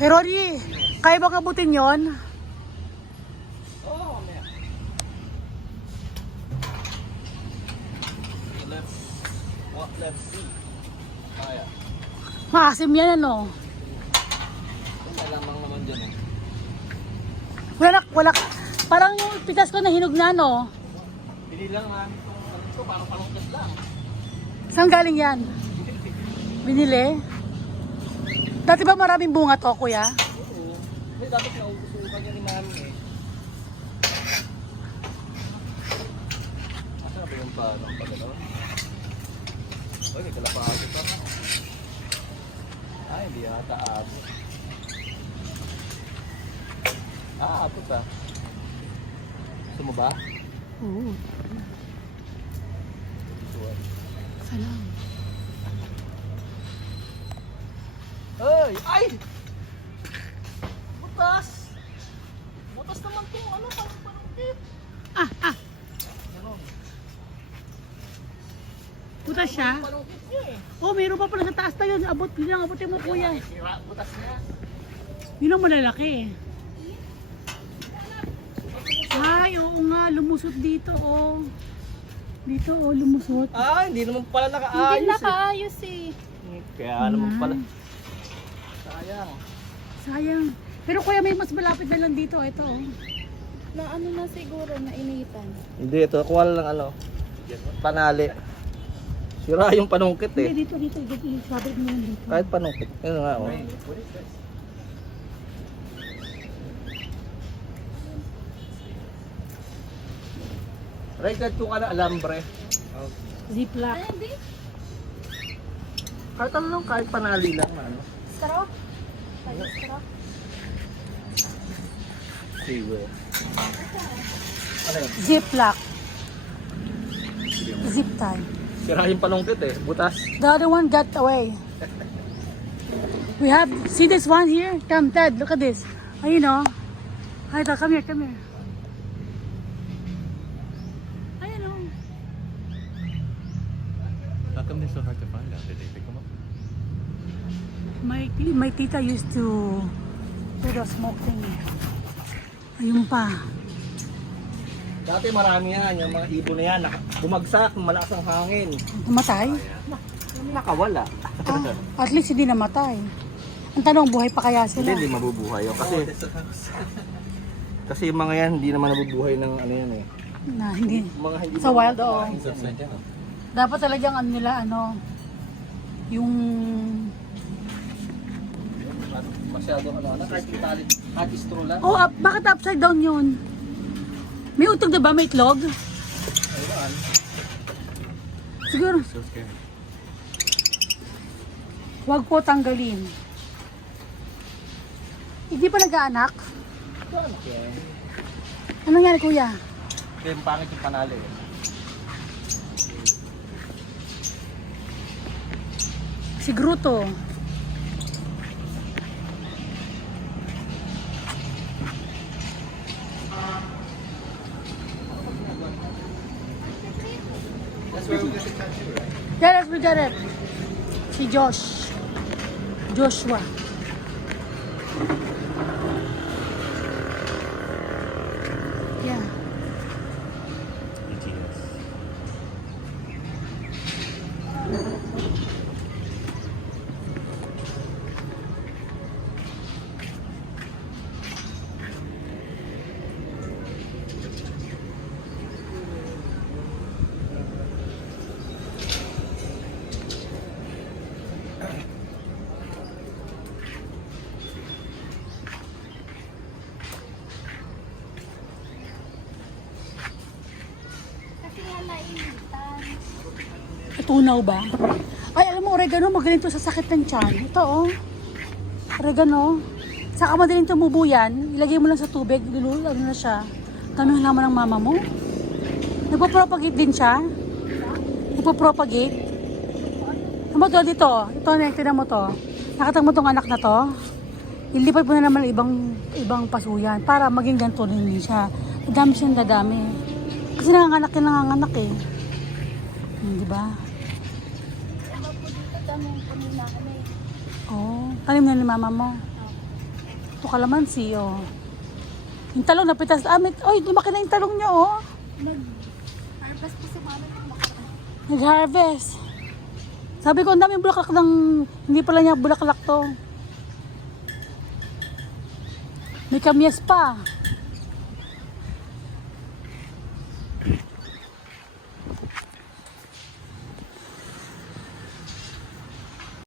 Kay Rory, kaya bang abutin yon? Oo, mamaya. Left C. Kaya. Maasim yan ano. May lamang naman dyan eh. Wala. Parang yung pitas ko na hinog na no. Bili lang namin ito, parang palungkas lang. Saan galing yan? Binili? Dati ba maraming bunga to, kuya? Oo. May dapat nauusukan niya ni mami eh. Asa ba yung paano ang pagalaw? Ay, may kalapasok ka na. Ay, hindi yata abot. Abot ah. Gusto mo ba? Oo. Salam. Ay! Ay! Butas! Butas naman to. Ano? Parang tip. Ganon. Putas siya? Parang tip niya eh. Oh, mayroon pa pala sa taas na yun. Abot, yun ang abutin mo, kuya. Sira, butas niya. Yun ang malalaki. Ay, oo nga, lumusot dito, oh. Dito, oh, lumusot. Ah, hindi naman pala nakaayos Hindi nakaayos eh. Kaya naman pala. Sayang. Sayang. Pero kuya, may mas malapit na lang dito. Ito, oh. Na ano na siguro, nainitan. Hindi, ito. Kuha lang ano. Panali. Sira yung panungkit eh. Hindi, dito. Sabit mo lang dito. Kahit panungkit. Yun nga oh. Rated ko ka na alambre. Ziplock. Ay, hindi. Kahit ano lang, kahit panali lang. Ano. Straw. Tayo straw. Sige. Ano yun? Ziplock. Zip tie. Sira yung panungkit eh. Butas. The other one got away. We have, see this one here? Come, Ted, look at this. Ayun, oh. Hi, Ted, come here. Ayun, oh. How come they're so hard to find out? Did they pick them up? My tita used to do the smoke thing. Ayun pa. Dati marami yan. Yung mga ibon na yan. Bumagsak. Malakas ang hangin. Namatay? Nakawala. At least hindi namatay. Ang tanong, buhay pa kaya sila? Hindi mabubuhay yun. Kasi yung mga yan, hindi naman nabubuhay ng ano yan eh. Na, hindi. Mga hindi Sa wild, oo. insects. Dapat talagang ano nila, yung Masyado kahit italit, kahit straw lang. oh, bakit upside down yun? May utog na ba? May itlog? Ayun. Siguro, So scary. wag po tanggalin. Hindi pa nag-aanak? Okay. Anong nangyari, kuya? Kaya yung pangit yung panali eh. Si Gruto. Yeah, we got it. Si Joshua. Yeah. ETS. Kasi nga nainitan. Tunaw ba? Ay, alam mo, oregano, magaling to sa sakit ng tiyan. Ito, oh. Oregano. Saka madaling tumubo yan. Ilagay mo lang sa tubig. Ano na siya. Dami ng laman ng mama mo. Nagpo-propagate din siya. Nagpo-propagate. Ano mo to dito? Ito, tingnan mo to. Nakita mo tong anak na to? Ilipat mo na naman ibang pasuyan para maging ganito din siya. Dadami siyang dadami. Kasi nanganganak eh. Di ba? Iba po dito, daming puno na kami. Oh, tanim na ni mama mo. Ito kalamansi, oh. Yung talong napitas. Oy, lumaki na yung talong niya, oh. Nag-harvest po si mama yung makaraan. Nag-harvest. Sabi ko, ang daming bulaklak ng... Hindi pala niya bulaklak to. May kamyas pa.